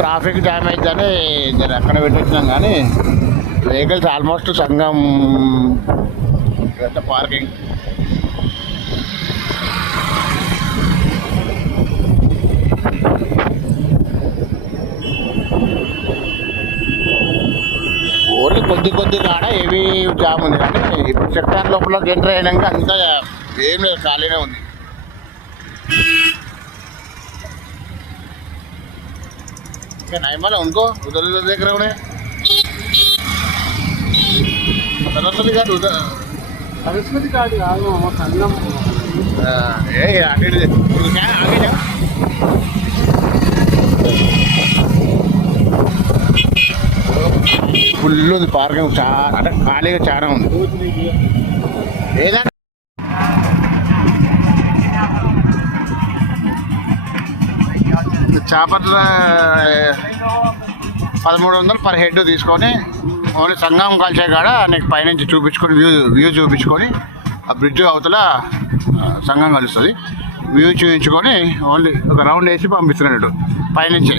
Traffic jam అయిద్దని అక్కడ పెట్టొచ్చినాం కానీ vehicles almost సంగం parking. Only కొద్ది కాడ హెవీ జామ్ ఉంది కానీ ఇప్పుడు సెక్టార్ లోపల ఎంటర్ అయినాక అంతా ఏం లేదు, ఖాళీనే ఉంది. ఇంకా నయమాలే ఉనుకో ఉదర్ దగ్గర కూడా సరస్వతి కాదు సరస్వతి కాదు కాదు సంగం. అటు ఫుల్ ఉంది పార్కింగ్, చాలా అంటే ఖాళీగా చాలా ఉంది. ఏదంటే చేపల 1300 పర్ హెడ్ తీసుకొని ఓన్లీ సంగం కలిసే కాడ నీకు పైనుంచి చూపించుకొని వ్యూ చూపించుకొని ఆ బ్రిడ్జ్ అవతల సంగం కలుస్తుంది. వ్యూ చూపించుకొని ఓన్లీ ఒక రౌండ్ వేసి పంపిస్తున్నాడు పైనుంచి.